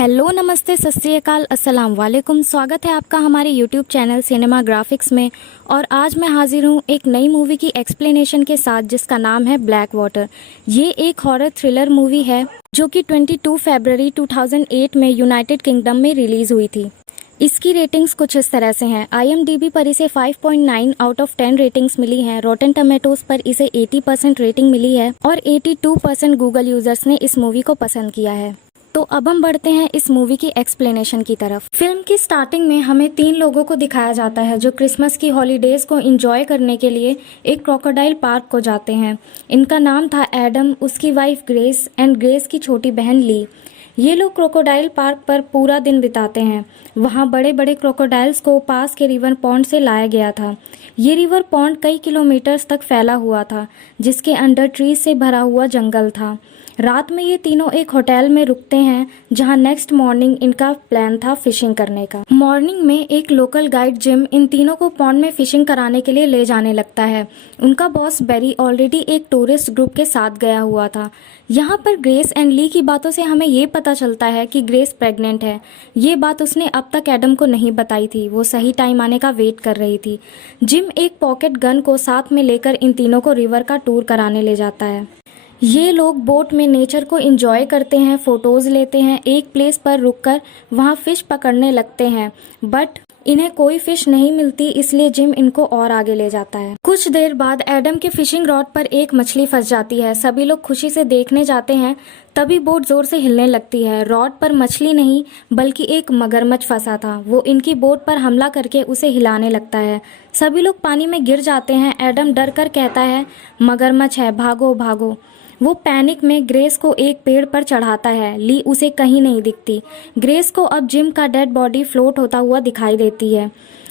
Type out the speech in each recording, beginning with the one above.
Hello, नमस्ते, सत श्री अकाल, अस्सलाम वालेकुम। स्वागत है आपका हमारे यूट्यूब चैनल सिनेमा ग्राफिक्स में। और आज मैं हाजिर हूँ एक नई मूवी की एक्सप्लेनेशन के साथ जिसका नाम है ब्लैक वाटर। ये एक हॉरर थ्रिलर मूवी है जो कि 22 फरवरी 2008 में यूनाइटेड किंगडम में रिलीज हुई थी। इसकी रेटिंग्स कुछ इस तरह से हैं। IMDb पर इसे 5.9 आउट ऑफ 10 रेटिंग्स मिली हैं। रॉटन टमेटोज पर इसे 80% रेटिंग मिली है और 82% गूगल यूजर्स ने इस मूवी को पसंद किया है। तो अब हम बढ़ते हैं इस मूवी की एक्सप्लेनेशन की तरफ। फिल्म की स्टार्टिंग में हमें 3 लोगों को दिखाया जाता है जो क्रिसमस की हॉलीडेज को एंजॉय करने के लिए एक क्रोकोडाइल पार्क को जाते हैं। इनका नाम था एडम, उसकी वाइफ ग्रेस एंड ग्रेस की छोटी बहन ली। ये लोग क्रोकोडाइल पार्क पर पूरा दिन बिताते हैं। वहाँ बड़े बड़े क्रोकोडाइल्स को पास के रिवर पॉन्ड से लाया गया था। ये रिवर पॉन्ड कई किलोमीटर्स तक फैला हुआ था जिसके अंडर ट्रीज से भरा हुआ जंगल था। रात में ये तीनों एक होटल में रुकते हैं जहां नेक्स्ट मॉर्निंग इनका प्लान था फिशिंग करने का। मॉर्निंग में एक लोकल गाइड जिम इन तीनों को पॉन्ड में फिशिंग कराने के लिए ले जाने लगता है। उनका बॉस बेरी ऑलरेडी एक टूरिस्ट ग्रुप के साथ गया हुआ था। यहाँ पर ग्रेस एंड ली की बातों से हमें ये पता चलता है कि ग्रेस प्रेग्नेंट है। ये बात उसने अब तक एडम को नहीं बताई थी। वो सही टाइम आने का वेट कर रही थी। जिम एक पॉकेट गन को साथ में लेकर इन तीनों को रिवर का टूर कराने ले जाता है। ये लोग बोट में नेचर को एंजॉय करते हैं, फोटोज लेते हैं, एक प्लेस पर रुककर वहाँ फिश पकड़ने लगते हैं। बट इन्हें कोई फिश नहीं मिलती, इसलिए जिम इनको और आगे ले जाता है। कुछ देर बाद एडम के फिशिंग रॉड पर एक मछली फंस जाती है। सभी लोग खुशी से देखने जाते हैं। तभी बोट जोर से हिलने लगती है। रॉड पर मछली नहीं बल्कि एक मगरमच्छ फंसा था। वो इनकी बोट पर हमला करके उसे हिलाने लगता है। सभी लोग पानी में गिर जाते हैं। एडम डर कर कहता है, मगरमच्छ है, भागो भागो। वो पैनिक में ग्रेस को एक पेड़ पर चढ़ाता है। ली उसे कहीं नहीं दिखती। ग्रेस को अब जिम का डेड बॉडी फ्लोट होता हुआ दिखाई देती है।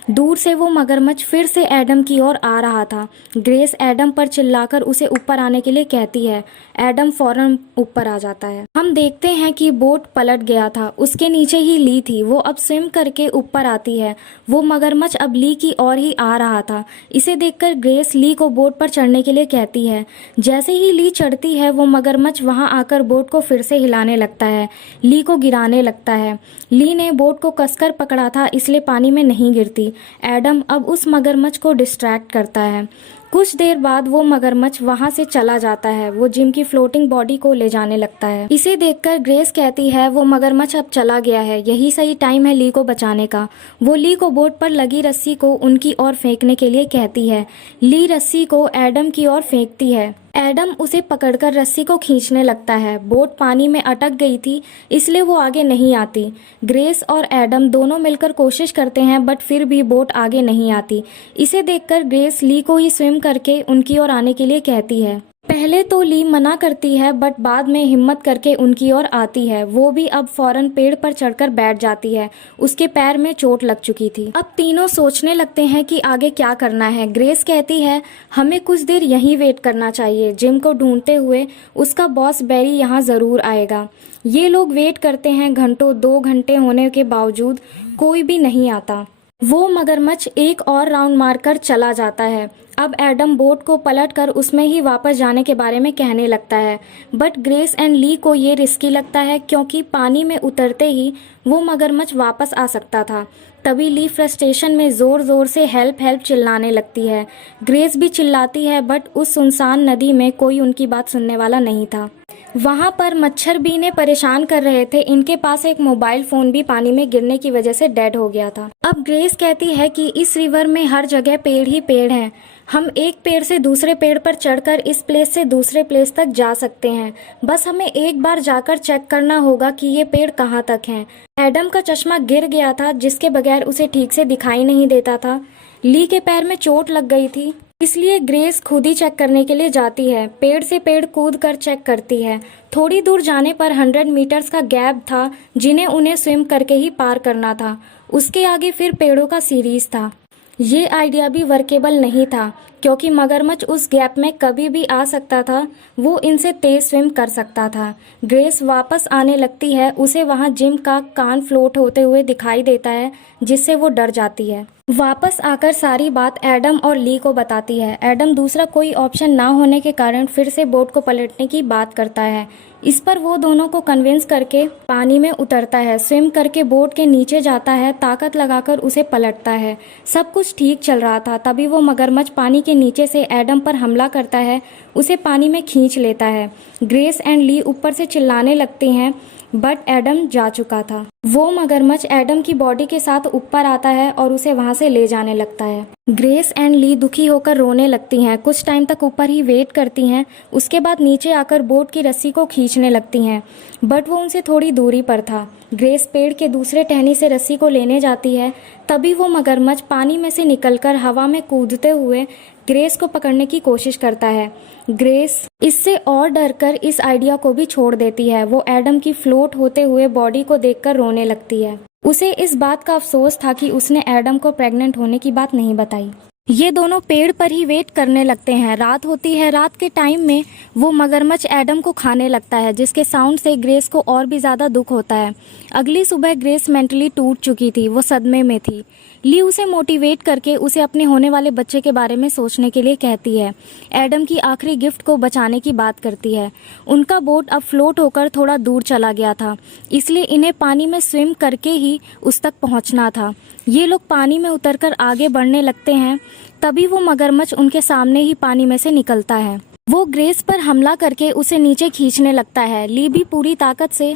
दूर से वो मगरमच्छ फिर से एडम की ओर आ रहा था। ग्रेस एडम पर चिल्लाकर उसे ऊपर आने के लिए कहती है। एडम फौरन ऊपर आ जाता है। हम देखते हैं कि बोट पलट गया था। उसके नीचे ही ली थी। वो अब स्विम करके ऊपर आती है। वो मगरमच्छ अब ली की ओर ही आ रहा था। इसे देखकर ग्रेस ली को बोट पर चढ़ने के लिए कहती है। जैसे ही ली चढ़ती है वो मगरमच्छ वहां आकर बोट को फिर से हिलाने लगता है, ली को गिराने लगता है। ली ने बोट को कसकर पकड़ा था इसलिए पानी में नहीं गिरती। एडम अब उस मगरमच्छ को डिस्ट्रैक्ट करता है। कुछ देर बाद वो मगरमच्छ वहां से चला जाता है। वो जिम की फ्लोटिंग बॉडी को ले जाने लगता है। इसे देखकर ग्रेस कहती है, वो मगरमच्छ अब चला गया है, यही सही टाइम है ली को बचाने का। वो ली को बोट पर लगी रस्सी को उनकी ओर फेंकने के लिए कहती है। ली रस्सी को एडम की ओर फेंकती है। एडम उसे पकड़कर रस्सी को खींचने लगता है। बोट पानी में अटक गई थी इसलिए वो आगे नहीं आती। ग्रेस और एडम दोनों मिलकर कोशिश करते हैं बट फिर भी बोट आगे नहीं आती। इसे देखकर ग्रेस ली को ही स्विम करके उनकी ओर आने के लिए कहती है। पहले तो ली मना करती है बट बाद में हिम्मत करके उनकी ओर आती है। वो भी अब फौरन पेड़ पर चढ़कर बैठ जाती है। उसके पैर में चोट लग चुकी थी। अब तीनों सोचने लगते हैं कि आगे क्या करना है। ग्रेस कहती है, हमें कुछ देर यहीं वेट करना चाहिए। जिम को ढूंढते हुए उसका बॉस बेरी यहाँ जरूर आएगा। ये लोग वेट करते हैं। घंटों 2 घंटे होने के बावजूद कोई भी नहीं आता। वो मगरमच्छ एक और राउंड मारकर चला जाता है। अब एडम बोट को पलटकर उसमें ही वापस जाने के बारे में कहने लगता है बट ग्रेस एंड ली को ये रिस्की लगता है क्योंकि पानी में उतरते ही वो मगरमच्छ वापस आ सकता था। तभी ली फ्रस्ट्रेशन में जोर जोर से हेल्प हेल्प चिल्लाने लगती है। ग्रेस भी चिल्लाती है बट उस सुनसान नदी में कोई उनकी बात सुनने वाला नहीं था। वहां पर मच्छर भी इन्हें परेशान कर रहे थे। इनके पास एक मोबाइल फोन भी पानी में गिरने की वजह से डेड हो गया था। अब ग्रेस कहती है कि इस रिवर में हर जगह पेड़ ही पेड़ हैं। हम एक पेड़ से दूसरे पेड़ पर चढ़कर इस प्लेस से दूसरे प्लेस तक जा सकते हैं। बस हमें एक बार जाकर चेक करना होगा कि ये पेड़ कहाँ तक हैं। एडम का चश्मा गिर गया था जिसके बगैर उसे ठीक से दिखाई नहीं देता था। ली के पैर में चोट लग गई थी इसलिए ग्रेस खुद ही चेक करने के लिए जाती है। पेड़ से पेड़ कूद कर चेक करती है। थोड़ी दूर जाने पर 100 मीटर्स का गैप था जिन्हें उन्हें स्विम करके ही पार करना था। उसके आगे फिर पेड़ों का सीरीज था। ये आइडिया भी वर्केबल नहीं था क्योंकि मगरमच्छ उस गैप में कभी भी आ सकता था, वो इनसे तेज स्विम कर सकता था। ग्रेस वापस आने लगती है, उसे वहां जिम का कान फ्लोट होते हुए दिखाई देता है, जिससे वो डर जाती है। वापस आकर सारी बात एडम और ली को बताती है। एडम दूसरा कोई ऑप्शन ना होने के कारण फिर से बोट को पलटने की बात करता है। इस पर वो दोनों को कन्विंस करके पानी में उतरता है, स्विम करके बोट के नीचे जाता है, ताकत लगाकर उसे पलटता है। सब कुछ ठीक चल रहा था, तभी वो मगरमच्छ पानी के नीचे से एडम पर हमला करता है, उसे पानी में खींच लेता है। ग्रेस एंड ली ऊपर से चिल्लाने लगती हैं, बट एडम जा चुका था। वो मगरमच्छ एडम की बॉडी के साथ ऊपर आता है और उसे वहां से ले जाने लगता है। ग्रेस एंड ली दुखी होकर रोने लगती हैं, कुछ टाइम तक ऊपर ही वेट करती हैं, उसके बाद नीचे आकर बोट की रस्सी को खींचने लगती हैं, बट वो उनसे थोड़ी दूरी पर था। ग्रेस पेड़ के दूसरे टहनी से रस्सी को लेने जाती है, तभी वो मगरमच्छ पानी में से निकलकर हवा में कूदते हुए ग्रेस को पकड़ने की कोशिश करता है। ग्रेस इससे और डरकर इस आइडिया को भी छोड़ देती है। वो एडम की फ्लोट होते हुए बॉडी को देखकर रोने लगती है। उसे इस बात का अफसोस था कि उसने एडम को प्रेग्नेंट होने की बात नहीं बताई। ये दोनों पेड़ पर ही वेट करने लगते हैं। रात होती है। रात के टाइम में वो मगरमच्छ एडम को खाने लगता है, जिसके साउंड से ग्रेस को और भी ज़्यादा दुख होता है। अगली सुबह ग्रेस मेंटली टूट चुकी थी, वो सदमे में थी। ली उसे मोटिवेट करके उसे अपने होने वाले बच्चे के बारे में सोचने के लिए कहती है। एडम की आखिरी गिफ्ट को बचाने की बात करती है। उनका बोट अब फ्लोट होकर थोड़ा दूर चला गया था, इसलिए इन्हें पानी में स्विम करके ही उस तक पहुंचना था। ये लोग पानी में उतरकर आगे बढ़ने लगते हैं, तभी वो मगरमच्छ उनके सामने ही पानी में से निकलता है। वो ग्रेस पर हमला करके उसे नीचे खींचने लगता है। ली भी पूरी ताकत से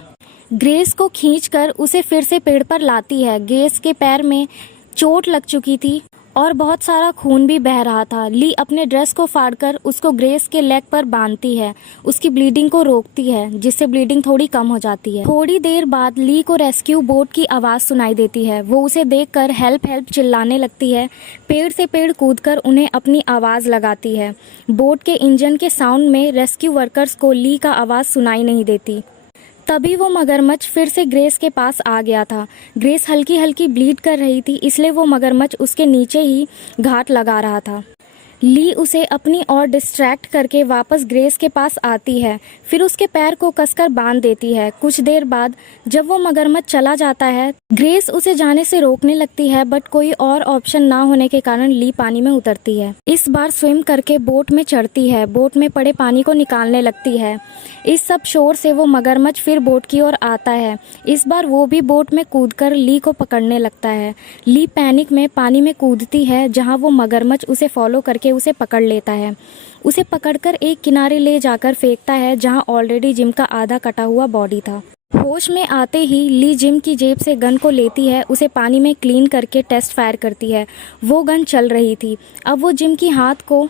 ग्रेस को खींचकर उसे फिर से पेड़ पर लाती है। ग्रेस के पैर में चोट लग चुकी थी और बहुत सारा खून भी बह रहा था। ली अपने ड्रेस को फाड़कर उसको ग्रेस के लेग पर बांधती है, उसकी ब्लीडिंग को रोकती है, जिससे ब्लीडिंग थोड़ी कम हो जाती है। थोड़ी देर बाद ली को रेस्क्यू बोट की आवाज सुनाई देती है। वो उसे देखकर हेल्प हेल्प चिल्लाने लगती है। पेड़ से पेड़ कूदकर उन्हें अपनी आवाज लगाती है। बोट के इंजन के साउंड में रेस्क्यू वर्कर्स को ली का आवाज सुनाई नहीं देती। तभी वो मगरमच्छ फिर से ग्रेस के पास आ गया था। ग्रेस हल्की हल्की ब्लीड कर रही थी, इसलिए वो मगरमच्छ उसके नीचे ही घात लगा रहा था। ली उसे अपनी ओर डिस्ट्रैक्ट करके वापस ग्रेस के पास आती है, फिर उसके पैर को कसकर बांध देती है। कुछ देर बाद जब वो मगरमच्छ चला जाता है, ग्रेस उसे जाने से रोकने लगती है, बट कोई और ऑप्शन ना होने के कारण ली पानी में उतरती है। इस बार स्विम करके बोट में चढ़ती है, बोट में पड़े पानी को निकालने लगती है। इस सब शोर से वो मगरमच्छ फिर बोट की ओर आता है। इस बार वो भी बोट में कूदकर ली को पकड़ने लगता है। ली पैनिक में पानी में कूदती है, जहां वो मगरमच्छ उसे फॉलो करके उसे पकड़ लेता है। उसे पकड़कर एक किनारे ले जाकर फेंकता है, जहां ऑलरेडी जिम का आधा कटा हुआ बॉडी था। होश में आते ही ली जिम की जेब से गन को लेती है, उसे पानी में क्लीन करके टेस्ट फायर करती है। वो गन चल रही थी। अब वो जिम की हाथ को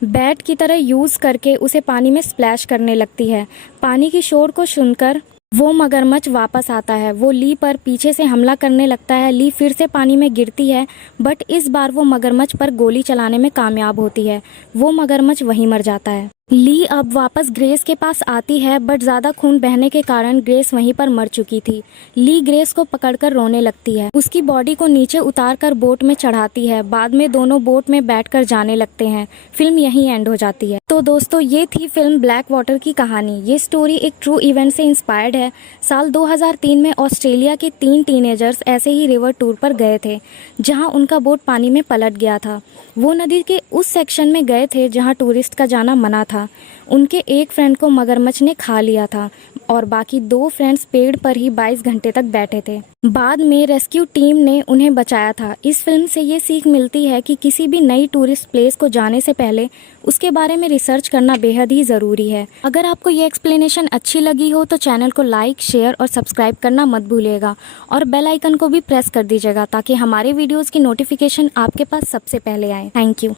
बैट की तरह यूज करके उसे पानी में स्प्लैश करने लगती है। पानी की शोर को सुनकर वो मगरमच्छ वापस आता है। वो ली पर पीछे से हमला करने लगता है। ली फिर से पानी में गिरती है, बट इस बार वो मगरमच्छ पर गोली चलाने में कामयाब होती है। वो मगरमच्छ वहीं मर जाता है। ली अब वापस ग्रेस के पास आती है, बट ज़्यादा खून बहने के कारण ग्रेस वहीं पर मर चुकी थी। ली ग्रेस को पकड़कर रोने लगती है, उसकी बॉडी को नीचे उतारकर बोट में चढ़ाती है। बाद में दोनों बोट में बैठकर जाने लगते हैं। फिल्म यहीं एंड हो जाती है। तो दोस्तों, ये थी फिल्म ब्लैक वाटर की कहानी। ये स्टोरी एक ट्रू इवेंट से इंस्पायर्ड है। साल 2003 में ऑस्ट्रेलिया के 3 टीनेजर्स ऐसे ही रिवर टूर पर गए थे, जहाँ उनका बोट पानी में पलट गया था। वो नदी के उस सेक्शन में गए थे जहाँ टूरिस्ट का जाना मना था। उनके एक फ्रेंड को मगरमच्छ ने खा लिया था और बाकी 2 फ्रेंड्स पेड़ पर ही 22 घंटे तक बैठे थे। बाद में रेस्क्यू टीम ने उन्हें बचाया था। इस फिल्म से ये सीख मिलती है कि किसी भी नई टूरिस्ट प्लेस को जाने से पहले उसके बारे में रिसर्च करना बेहद ही ज़रूरी है। अगर आपको ये एक्सप्लेनेशन अच्छी लगी हो तो चैनल को लाइक, शेयर और सब्सक्राइब करना मत भूलिएगा और बेल आइकन को भी प्रेस कर दीजिएगा, ताकि हमारे वीडियोज़ की नोटिफिकेशन आपके पास सबसे पहले आए। Thank you.